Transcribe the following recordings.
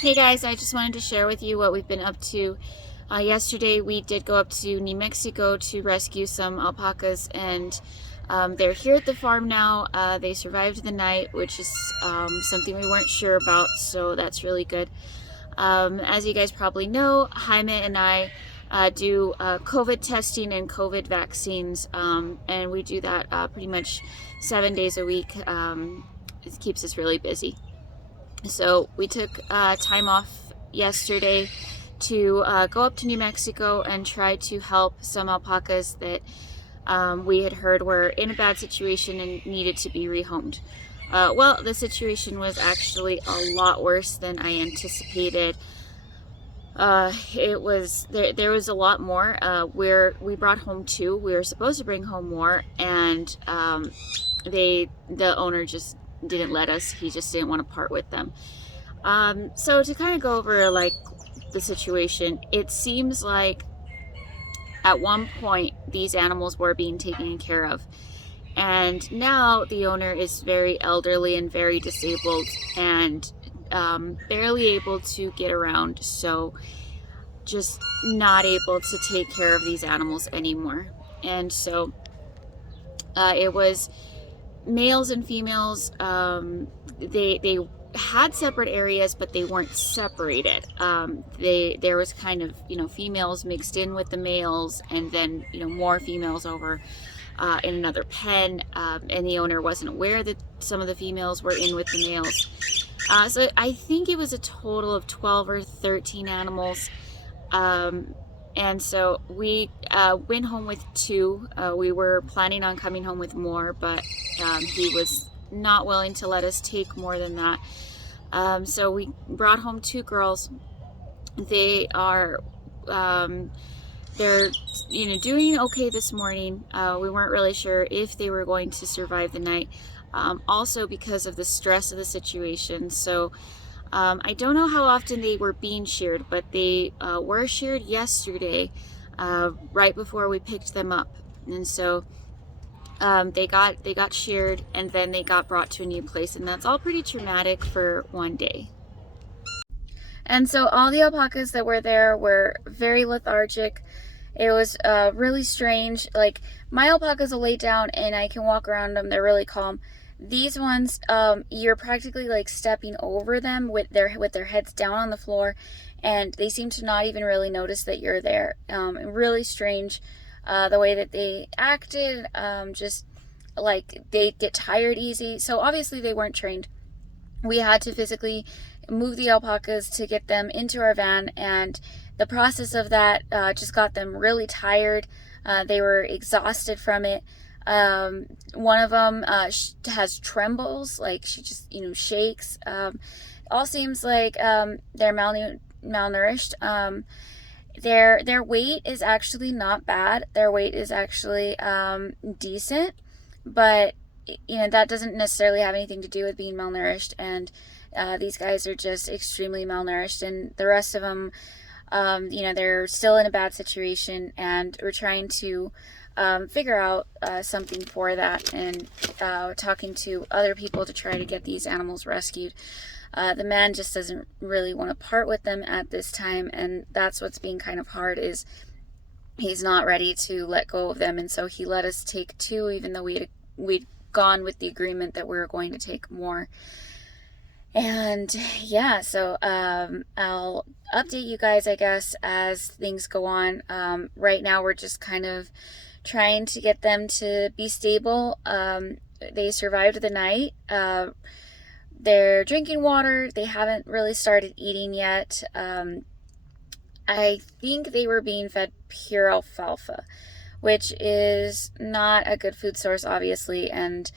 Hey guys, I just wanted to share with you what we've been up to. Yesterday we did go up to New Mexico to rescue some alpacas, and they're here at the farm now. They survived the night, which is something we weren't sure about, so that's really good. As you guys probably know, Jaime and I do COVID testing and COVID vaccines, and we do that pretty much 7 days a week. It keeps us really busy. So we took time off yesterday to go up to New Mexico and try to help some alpacas that we had heard were in a bad situation and needed to be rehomed. Well, the situation was actually a lot worse than I anticipated. It was there was a lot more. Where we brought home two. We were supposed to bring home more, and the owner just didn't let us. He just didn't want to part with them. So to kind of go over like the situation, it seems like at one point these animals were being taken care of, and now the owner is very elderly and very disabled and barely able to get around, so just not able to take care of these animals anymore. And so it was males and females. They had separate areas, but they weren't separated. There was kind of females mixed in with the males, and then more females over in another pen, and the owner wasn't aware that some of the females were in with the males. So I think it was a total of 12 or 13 animals. And so we went home with two. We were planning on coming home with more, but he was not willing to let us take more than that. So we brought home two girls. They are they're doing okay this morning. We weren't really sure if they were going to survive the night, also because of the stress of the situation. So I don't know how often they were being sheared, but they were sheared yesterday, right before we picked them up. And so they got sheared, and then they got brought to a new place, and that's all pretty traumatic for one day. And so all the alpacas that were there were very lethargic. It was really strange. Like, my alpacas will lay down and I can walk around them. They're really calm. These ones, you're practically like stepping over them with their heads down on the floor, and they seem to not even really notice that you're there. Really strange, the way that they acted. Just like they get tired easy. So obviously they weren't trained. We had to physically move the alpacas to get them into our van, and the process of that just got them really tired. They were exhausted from it. One of them has trembles, like she just shakes. All seems like they're malnourished. Their weight is actually not bad. Their weight is actually decent, but that doesn't necessarily have anything to do with being malnourished. And these guys are just extremely malnourished, and the rest of them, they're still in a bad situation, and we're trying to figure out something for that, and talking to other people to try to get these animals rescued. The man just doesn't really want to part with them at this time, and that's what's being kind of hard, is he's not ready to let go of them. And so he let us take two, even though we'd gone with the agreement that we were going to take more. And yeah, so I'll update you guys, I guess, as things go on. Right now we're just kind of trying to get them to be stable. They survived the night. They're drinking water. They haven't really started eating yet. I think they were being fed pure alfalfa, which is not a good food source, obviously. And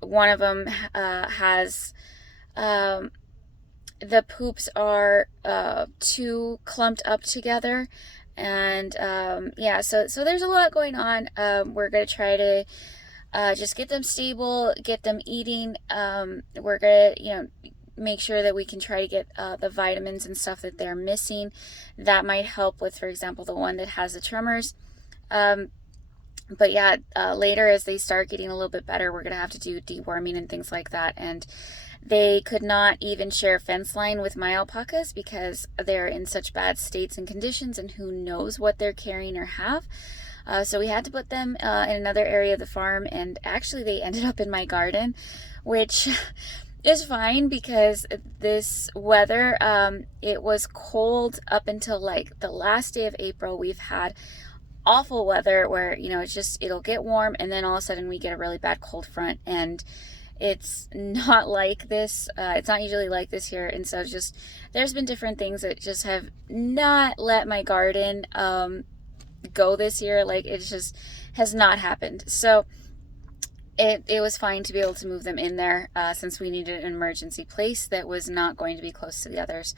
one of them has the poops are too clumped up together. And yeah, so there's a lot going on. We're going to try to just get them stable, get them eating. We're going to, make sure that we can try to get the vitamins and stuff that they're missing. That might help with, for example, the one that has the tremors. But yeah, later as they start getting a little bit better, we're going to have to do deworming and things like that. And They could not even share a fence line with my alpacas because they're in such bad states and conditions, and who knows what they're carrying or have. So we had to put them in another area of the farm, and actually they ended up in my garden, which is fine because this weather, it was cold up until like the last day of April. We've had awful weather where, you know, it'll get warm and then all of a sudden we get a really bad cold front, and it's not like this. It's not usually like this here. And so there's been different things that just have not let my garden go this year. Like, it just has not happened. So it was fine to be able to move them in there since we needed an emergency place that was not going to be close to the others.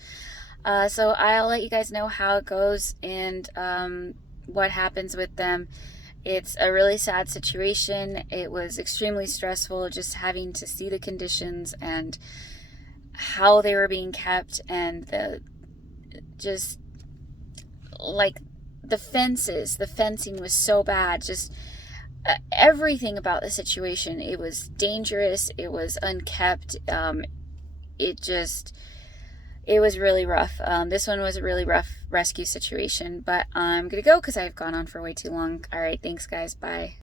So I'll let you guys know how it goes and what happens with them. It's a really sad situation. It was extremely stressful just having to see the conditions and how they were being kept, and the fencing was so bad. Just everything about the situation. It was dangerous. It was unkept. It was really rough. This one was a really rough rescue situation, but I'm gonna go because I've gone on for way too long. All right, thanks guys, bye.